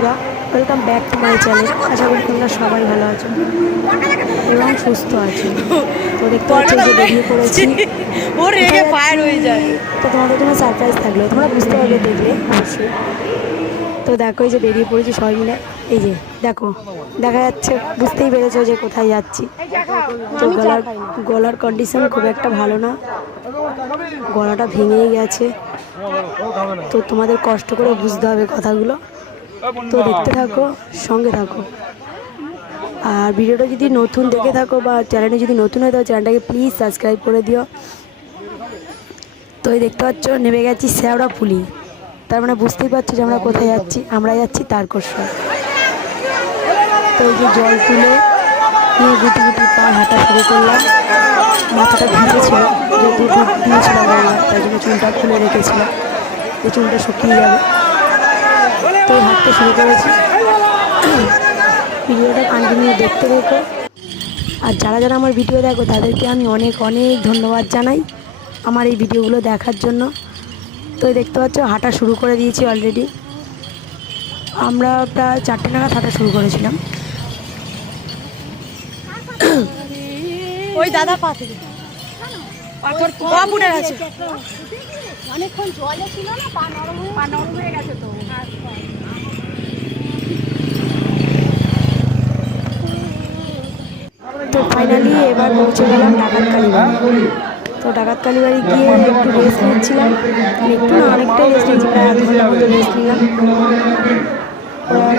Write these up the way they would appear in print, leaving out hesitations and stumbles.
বন্ধুরা, welcome back to my channel. আশা করি তোমরা সবাই ভালো আছো এবং সুস্থ আছো। তো দেখতে পাচ্ছ যে বেরিয়ে পড়েছি, তো তোমাদের জন্য সারপ্রাইজ থাকলো, তোমরা বুঝতে পারবে দেখলে অবশ্যই। তো দেখো এই যে বেরিয়ে পড়েছি সবাই মিলে, এই যে দেখো দেখা যাচ্ছে, বুঝতেই পেরেছো যে কোথায় যাচ্ছি। তো গলার কন্ডিশন খুব একটা ভালো না, গলাটা ভেঙেই গেছে, তো তোমাদের কষ্ট করে বুঝতে হবে কথাগুলো। তো দেখতে থাকো, সঙ্গে থাকো। আর ভিডিওটা যদি নতুন দেখে থাকো বা চ্যানেলে যদি নতুন হয়ে থাকো, চ্যানেলটাকে প্লিজ সাবস্ক্রাইব করে দিও। তো এই দেখতে পাচ্ছ নেমে গেছি শেওড়াফুলি, তার মানে বুঝতেই পারছো যে আমরা কোথায় যাচ্ছি। আমরা যাচ্ছি তারকেশ্বর। তো এই যে জল তুলে নিয়ে গুটি গুটি পা হাঁটা শুরু করলাম। মাথাটা ভিজেছিল, যেহেতু ডুব দিয়েছিলাম গঙ্গা, তাই জন্য চুলটা খুলে রেখেছিলাম, এই চুলটা শুকিয়ে যাবে। তো হাঁটতে শুরু করেছি। ভিডিওটা কন্টিনিউ দেখতে দেখো। আর যারা যারা আমার ভিডিও দেখো তাদেরকে আমি অনেক অনেক ধন্যবাদ জানাই আমার এই ভিডিওগুলো দেখার জন্য। তো দেখতে পাচ্ছ হাঁটা শুরু করে দিয়েছি অলরেডি। আমরা প্রায় 4টে নাগাদ হাঁটা শুরু করেছিলাম। ওই দাদা পাথর উঠে গেছে, অনেকক্ষণ জলে ছিল না, পা নরম হয়ে গেছে। তো ফাইনালি এবার পৌঁছে গেলাম ডাকাত কালীবাড়ি। তো ডাকাত কালীবাড়ি গিয়ে একটু রেস্ট নিচ্ছিলাম, একটু না অনেকটাই রেস্ট নিচ্ছি, প্রায় আধ ঘন্টার মতো রেস্ট নিলাম।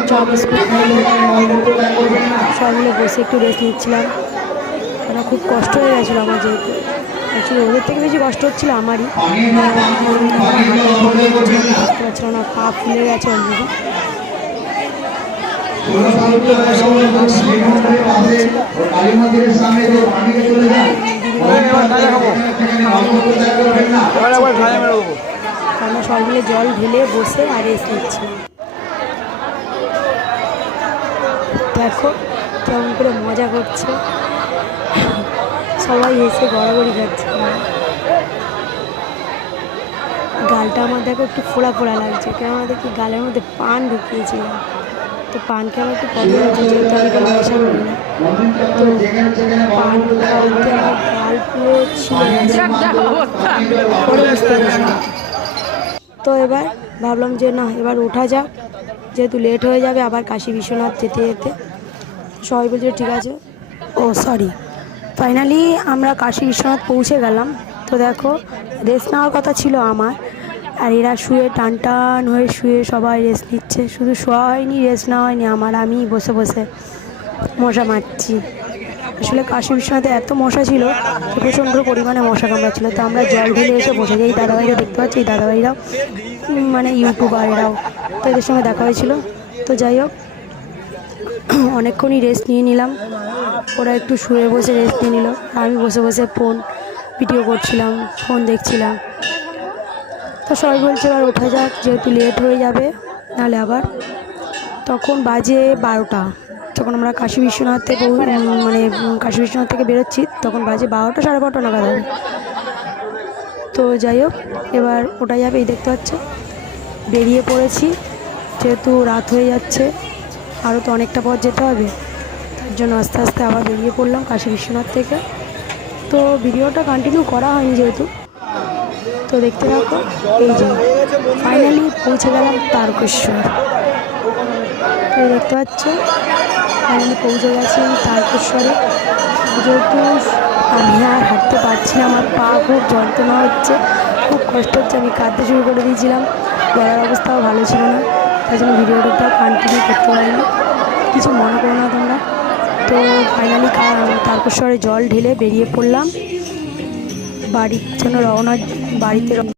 চা বিস্কুট খাইলো, সব মিলে বসে একটু রেস্ট নিচ্ছিলাম। মানে খুব কষ্ট হয়ে গেছিলো আমার, যেহেতু অ্যাকচুয়ালি ওদের থেকে বেশি কষ্ট হচ্ছিলো আমারই। বুঝতে পারছিলাম না, পা ফুলে গেছে অলরেডি। আমরা সবাই মিলে জল ঢেলে বসে আর রেস্ট নিচ্ছি। দেখো কেমন করে মজা করছে, সবাই এসে গড়াগড়ি খাচ্ছে। গালটা আমার দেখো একটু ফোড়া ফোড়া লাগছে, কেননা দেখি গালের মধ্যে পান ঢুকিয়েছিলাম। তো পান খেয়ে আমার একটু প্রবলেম হচ্ছে, যেহেতু আমি কোনো নেশা করি না। তো পান খাওয়াতে আমার গাল পুরো ছিঁড়ে গেছে, পরে বুঝতে পেরেছিলাম। তো এবার ভাবলাম যে না, এবার ওঠা যাক, যেহেতু লেট হয়ে যাবে আবার কাশী বিশ্বনাথ যেতে যেতে। সবাই বলছে ঠিক আছে। ও সরি, ফাইনালি আমরা কাশী বিশ্বনাথ পৌঁছে গেলাম। তো দেখো রেস্ট নেওয়ার কথা ছিল আমার, আর এরা শুয়ে টান টান হয়ে শুয়ে সবাই রেস্ট নিচ্ছে। শুধু শোয়া হয়নি, রেস্ট নেওয়া হয়নি আমার, আমি বসে বসে মশা মারছি। আসলে কাশী বিশ্বনাথে এত মশা ছিল যে প্রচণ্ড পরিমাণে মশা কামড়াচ্ছিলো। তো আমরা জল ঢেলে এসে বসে যাই, দাদাভাইরা দেখতে পাচ্ছি, এই দাদাভাইরাও মানে ইউটিউবার এরাও, তো এদের সঙ্গে দেখা হয়েছিল। তো যাই হোক, অনেকক্ষণই রেস্ট নিয়ে নিলাম। ওরা একটু শুয়ে বসে রেস্ট নিয়ে নিল, আমি বসে বসে ফোন ভিডিও করছিলাম, ফোন দেখছিলাম। তো সবাই বলছে এবার ওঠা যাক, যেহেতু লেট হয়ে যাবে নাহলে আবার। তখন বাজে 12টা, যখন আমরা কাশী বিশ্বনাথ থেকে মানে কাশী বিশ্বনাথ থেকে বেরোচ্ছি তখন বাজে 12টা, 12:30 নাগাদ হবে। তো যাই হোক, এবার ওটা যাবে। এই দেখতে পাচ্ছ বেরিয়ে পড়েছি, যেহেতু রাত হয়ে যাচ্ছে, আরও তো অনেকটা পথ যেতে হবে, তার জন্য আস্তে আস্তে আবার বেরিয়ে পড়লাম কাশী বিশ্বনাথ থেকে। তো ভিডিওটা কন্টিনিউ করা হয়নি যেহেতু। তো দেখতে থাকো, এই যে ফাইনালি পৌঁছে গেলাম তারকেশ্বর। তো দেখতে পাচ্ছ ফাইনালি পৌঁছে গেছি তারকেশ্বরে। যেহেতু আমি আর হাঁটতে পারছি না, আমার পা খুব যন্ত্রণা হচ্ছে, খুব কষ্ট হচ্ছে, আমি কাঁদতে শুরু করে দিয়েছিলাম, গলার অবস্থাও ভালো ছিল না, তাই জন্য ভিডিওটা কন্টিনিউ করতে পারিনি, কিছু মনে করো না তোমরা। তো ফাইনালি তারকেশ্বরে জল ঢেলে বেরিয়ে পড়লাম বাড়ির জন্য, বাড়িতে